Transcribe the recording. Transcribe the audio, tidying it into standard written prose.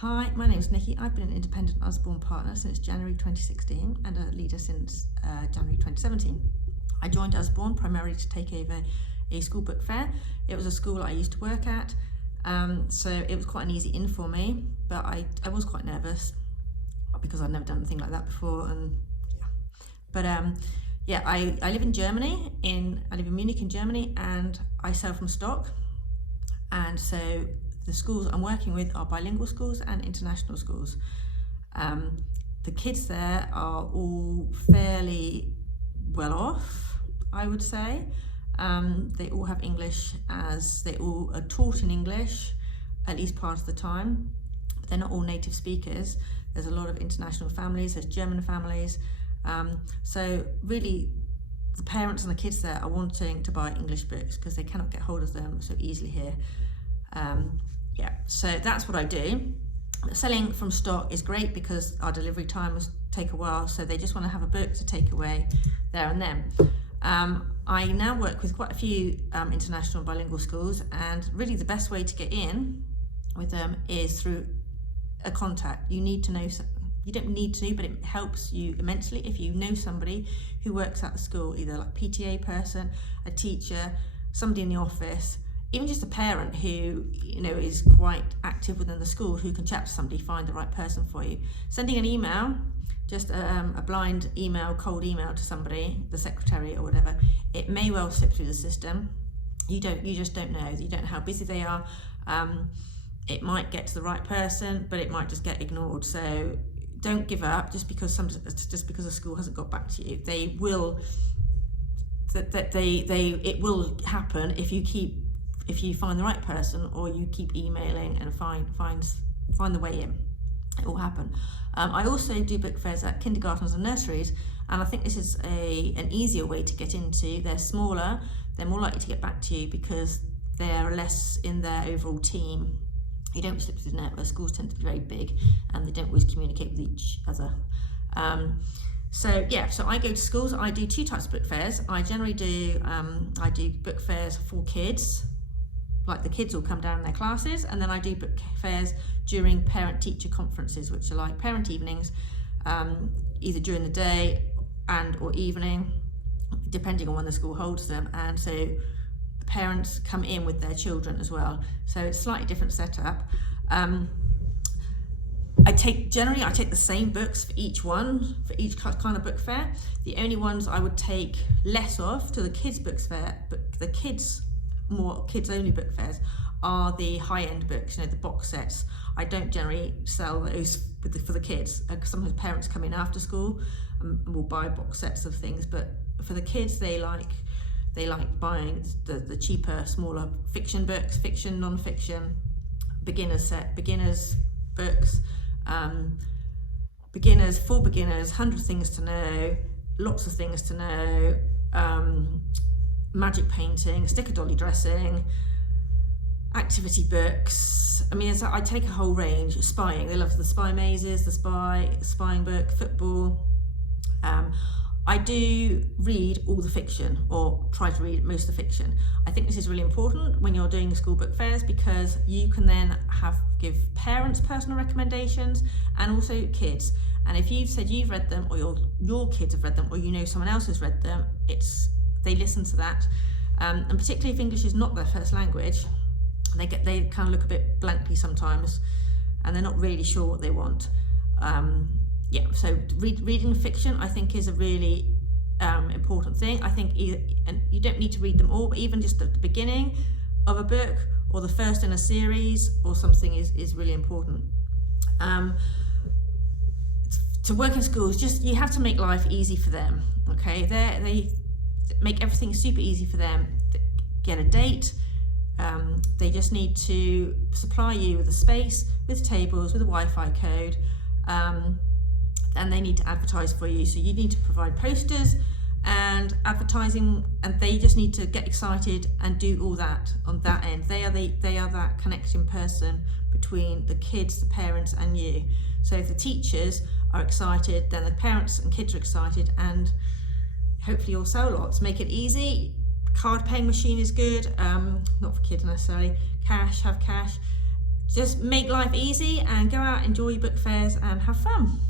Hi, my name is Nicky. I've been an independent Usborne partner since January 2016 and a leader since January 2017. I joined Usborne primarily to take over a school book fair. It was a school I used to work at, so it was quite an easy in for me, but I was quite nervous because I'd never done anything like that before. I live in Germany, I live in Munich in Germany, and I sell from stock, and so the schools I'm working with are bilingual schools and international schools. The kids there are all fairly well off, I would say. They all have English, as they all are taught in English at least part of the time, but they're not all native speakers. There's a lot of international families, there's German families, so really the parents and the kids there are wanting to buy English books because they cannot get hold of them so easily here. So that's what I do. Selling from stock is great because our delivery times take a while, so they just want to have a book to take away there and then. I now work with quite a few international bilingual schools, and really the best way to get in with them is through a contact. You need to know, you don't need to, but it helps you immensely if you know somebody who works at the school, either like PTA person, a teacher, somebody in the office, even just a parent who is quite active within the school, who can chat to somebody, find the right person for you. Sending an email, just a blind email, cold email to somebody, the secretary or whatever, it may well slip through the system. You just don't know. You don't know how busy they are. It might get to the right person, but it might just get ignored. So don't give up just because a school hasn't got back to you. They will. It will happen if you find the right person, or you keep emailing and find the way in. It will happen. I also do book fairs at kindergartens and nurseries, and I think this is an easier way to get into. They're smaller, they're more likely to get back to you because they're less in their overall team. You don't slip through the net, where schools tend to be very big and they don't always communicate with each other. So I go to schools. I do two types of book fairs. I generally do book fairs for kids, like the kids will come down in their classes, and then I do book fairs during parent-teacher conferences, which are like parent evenings, either during the day or evening, depending on when the school holds them, and so parents come in with their children as well. So it's a slightly different setup. I take the same books for each kind of book fair. The only ones I would take less of to the kids books fair, but more kids-only book fairs, are the high-end books, the box sets. I don't generally sell those for the kids, because sometimes parents come in after school and will buy box sets of things. But for the kids, they like buying the cheaper, smaller fiction books, fiction, non-fiction, beginners books, for beginners, 100 things to know, lots of things to know, magic painting, sticker dolly dressing, activity books. I take a whole range. Spying, they love the spy mazes, the spying book, football. I do read all the fiction, or try to read most of the fiction. I think this is really important when you're doing school book fairs, because you can then give parents personal recommendations and also kids. And if you've said you've read them, or your kids have read them, or someone else has read them, they listen to that, and particularly if English is not their first language, they kind of look a bit blankly sometimes, and they're not really sure what they want. So reading fiction, I think, is a really important thing. I think and you don't need to read them all, but even just at the beginning of a book, or the first in a series or something, is really important. To work in schools, you have to make life easy for them. Okay, they make everything super easy for them. Get a date. They just need to supply you with a space, with tables, with a Wi-Fi code, and they need to advertise for you. So you need to provide posters and advertising, and they just need to get excited and do all that on that end. They are that connection person between the kids, the parents, and you. So if the teachers are excited, then the parents and kids are excited, and hopefully you'll sell lots. Make it easy. Card paying machine is good, not for kids necessarily. Have cash. just make life easy and go out, enjoy your book fairs and have fun.